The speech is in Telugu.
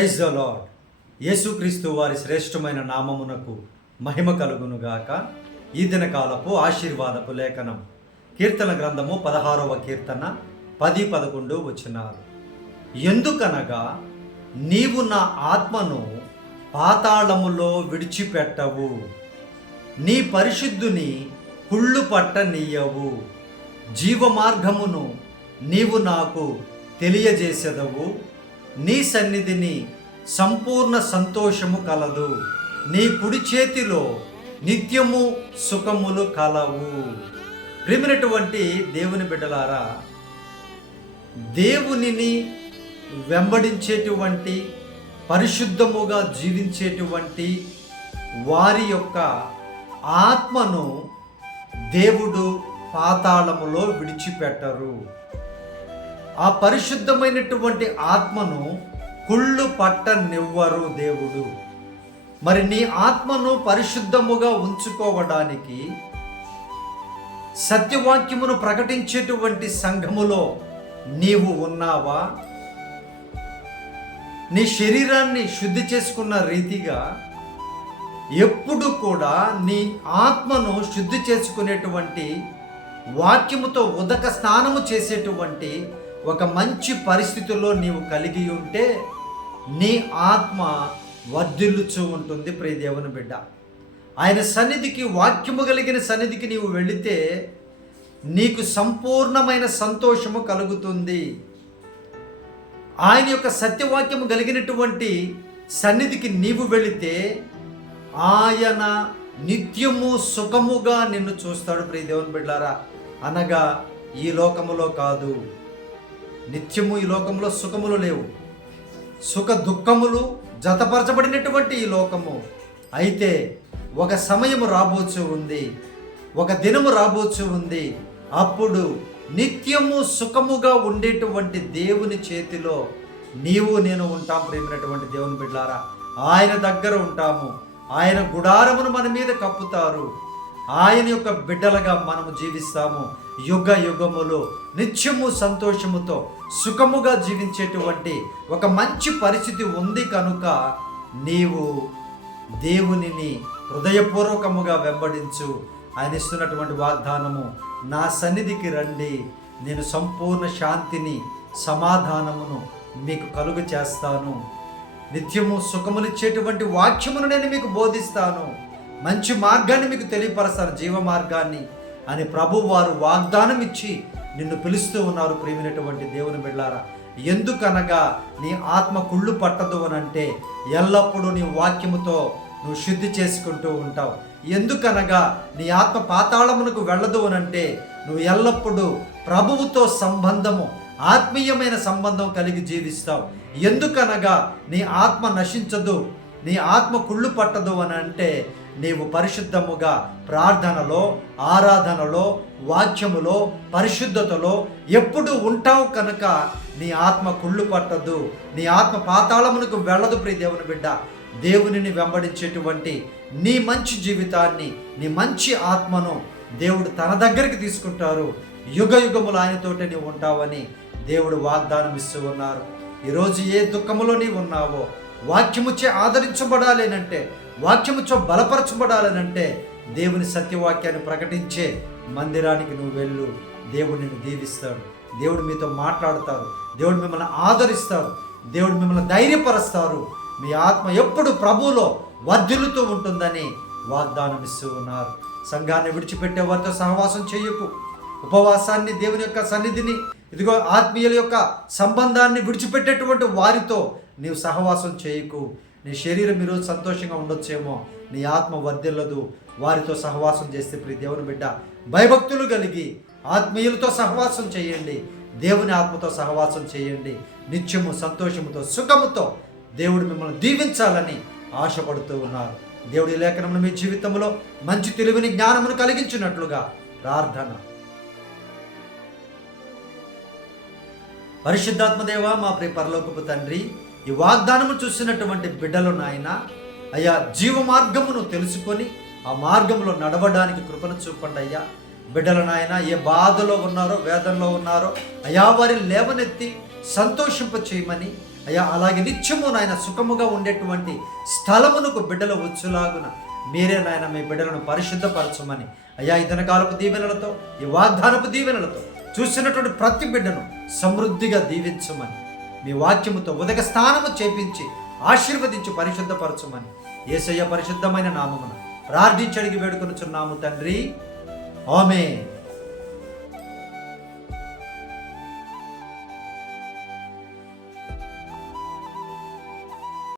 ప్రైజ్ ద లాడ్ యేసుక్రీస్తు వారి శ్రేష్టమైన నామమునకు మహిమ కలుగునుగాక. ఈ దినకాలపు ఆశీర్వాదపు లేఖనం. కీర్తన గ్రంథము పదహారవ కీర్తన పది పదకొండు వచ్చినారు ఎందుకనగా నీవు నా ఆత్మను పాతాళములో విడిచిపెట్టవు. నీ పరిశుద్ధుని కుళ్ళు పట్టనీయవు. జీవ మార్గమును నీవు నాకు తెలియజేసెదవు. నీ సన్నిధిని సంపూర్ణ సంతోషము కలదు. నీ కుడి చేతిలో నిత్యము సుఖములు కలవు. ప్రేమినటువంటి దేవుని బిడ్డలారా దేవునిని వెంబడించేటువంటి పరిశుద్ధముగా జీవించేటువంటి వారి యొక్క ఆత్మను దేవుడు పాతాళములో విడిచిపెట్టరు. ఆ పరిశుద్ధమైనటువంటి ఆత్మను కుళ్ళు పట్టనివ్వరు దేవుడు. మరి నీ ఆత్మను పరిశుద్ధముగా ఉంచుకోవడానికి సత్యవాక్యమును ప్రకటించేటువంటి సంఘములో నీవు ఉన్నావా? నీ శరీరాన్ని శుద్ధి చేసుకున్న రీతిగా ఎప్పుడు కూడా నీ ఆత్మను శుద్ధి చేసుకునేటువంటి వాక్యముతో ఉదక స్నానము చేసేటువంటి ఒక మంచి పరిస్థితుల్లో నీవు కలిగి ఉంటే నీ ఆత్మ వర్ధిల్లుచూ ఉంటుంది ప్రియ దేవుని బిడ్డ. ఆయన సన్నిధికి వాక్యము కలిగిన సన్నిధికి నీవు వెళితే నీకు సంపూర్ణమైన సంతోషము కలుగుతుంది. ఆయన యొక్క సత్యవాక్యము కలిగినటువంటి సన్నిధికి నీవు వెళితే ఆయన నిత్యము సుఖముగా నిన్ను చూస్తాడు ప్రియ దేవుని బిడ్డారా అనగా ఈ లోకములో కాదు నిత్యము ఈ లోకంలో సుఖములు లేవు. సుఖ దుఃఖములు జతపరచబడినటువంటి ఈ లోకము. అయితే ఒక సమయము రాబోచు ఉంది. ఒక దినము రాబోచు ఉంది. అప్పుడు నిత్యము సుఖముగా ఉండేటువంటి దేవుని చేతిలో నీవు నేను ఉంటాం ప్రేమినటువంటి దేవుని బిడ్డారా ఆయన దగ్గర ఉంటాము. ఆయన గుడారమును మన మీద కప్పుతారు. ఆయన యొక్క బిడ్డలుగా మనము జీవిస్తాము. యుగ యుగములో నిత్యము సంతోషముతో సుఖముగా జీవించేటువంటి ఒక మంచి పరిస్థితి ఉంది కనుక నీవు దేవునిని హృదయపూర్వకముగా వెంబడించు. ఆయన ఇస్తున్నటువంటి వాగ్దానము నా సన్నిధికి రండి నేను సంపూర్ణ శాంతిని సమాధానమును మీకు కలుగు చేస్తాను. నిత్యము సుఖమునిచ్చేటువంటి వాక్యమును నేను మీకు బోధిస్తాను. మంచి మార్గాన్ని మీకు తెలియపరుస్తాను జీవ మార్గాన్ని. అని ప్రభు వారు వాగ్దానం ఇచ్చి నిన్ను పిలుస్తూ ఉన్నారు ప్రేమినటువంటి దేవుని బిడ్డారా. ఎందుకనగా నీ ఆత్మ కుళ్ళు పట్టదు అని అంటే ఎల్లప్పుడూ నీ వాక్యముతో నువ్వు శుద్ధి చేసుకుంటూ ఉంటావు. ఎందుకనగా నీ ఆత్మ పాతాళమునకు వెళ్ళదు అని అంటే నువ్వు ఎల్లప్పుడూ ప్రభువుతో సంబంధము ఆత్మీయమైన సంబంధం కలిగి జీవిస్తావు. ఎందుకనగా నీ ఆత్మ నశించదు నీ ఆత్మ కుళ్ళు పట్టదు అని అంటే నీవు పరిశుద్ధముగా ప్రార్థనలో ఆరాధనలో వాక్యములో పరిశుద్ధతలో ఎప్పుడు ఉంటావు కనుక నీ ఆత్మ కుళ్ళు పట్టదు. నీ ఆత్మ పాతాళమునకు వెళ్ళదు ప్రియ దేవుని బిడ్డ. దేవునిని వెంబడించేటువంటి నీ మంచి జీవితాన్ని నీ మంచి ఆత్మను దేవుడు తన దగ్గరికి తీసుకుంటారు. యుగ యుగములు ఆయనతోటే నీవు ఉంటావని దేవుడు వాగ్దానం ఇస్తూ ఉన్నారు. ఈరోజు ఏ దుఃఖములో నీవు ఉన్నావో వాక్యముచ్చే ఆదరించబడాలేనంటే వాక్యముతో బలపరచబడాలనంటే దేవుని సత్యవాక్యాన్ని ప్రకటించే మందిరానికి నువ్వు వెళ్ళు. దేవుడు నిన్ను దీవిస్తాడు. దేవుడు మీతో మాట్లాడతారు దేవుడు మిమ్మల్ని ఆదరిస్తారు దేవుడు మిమ్మల్ని ధైర్యపరుస్తారు మీ ఆత్మ ఎప్పుడు ప్రభువులో వర్ధిల్లుతూ ఉంటుందని వాగ్దానం ఇస్తూ ఉన్నారు. సంఘాన్ని విడిచిపెట్టే వారితో సహవాసం చేయకు. ఉపవాసాన్ని దేవుని యొక్క సన్నిధిని ఇదిగో ఆత్మీయుల యొక్క సంబంధాన్ని విడిచిపెట్టేటువంటి వారితో నీవు సహవాసం చేయకు. నీ శరీరం ఈరోజు సంతోషంగా ఉండొచ్చేమో నీ ఆత్మ వర్ధిల్లదు. వారితో సహవాసం చేస్తే ప్రియ దేవుని బిడ్డ భయభక్తులు కలిగి ఆత్మీయులతో సహవాసం చేయండి. దేవుని ఆత్మతో సహవాసం చేయండి. నిత్యము సంతోషముతో సుఖముతో దేవుడు మిమ్మల్ని దీవించాలని ఆశపడుతూ ఉన్నారు. దేవుడి లేఖనమును మీ జీవితంలో మంచి తెలివిని జ్ఞానమును కలిగించినట్లుగా ప్రార్థన. పరిశుద్ధాత్మదేవ మా ప్రియ పరలోకపు తండ్రి ఈ వాగ్దానము చూసినటువంటి బిడ్డలు నాయన అయ్యా జీవ మార్గమును తెలుసుకొని ఆ మార్గంలో నడవడానికి కృపను చూపండి అయ్యా. బిడ్డల నాయన ఏ బాధలో ఉన్నారో వేదనలో ఉన్నారో అయా వారిని లేవనెత్తి సంతోషింప చేయమని అయ్యా అలాగే నిత్యము నాయన సుఖముగా ఉండేటువంటి స్థలమునకు బిడ్డలు వచ్చులాగున మీరే నాయన మీ బిడ్డలను పరిశుద్ధపరచమని అయ్యా ఇతనకాలపు దీవెనలతో ఈ వాగ్దానపు దీవెనలతో చూసినటువంటి ప్రతి బిడ్డను సమృద్ధిగా దీవించమని మీ వాక్యముతో ఉదక స్థానము చేపించి ఆశీర్వదించి పరిశుద్ధపరచమని. ఏసయ్య పరిశుద్ధమైన నామమున ప్రార్థించి వేడుకొనుచున్నాము తండ్రి. ఆమె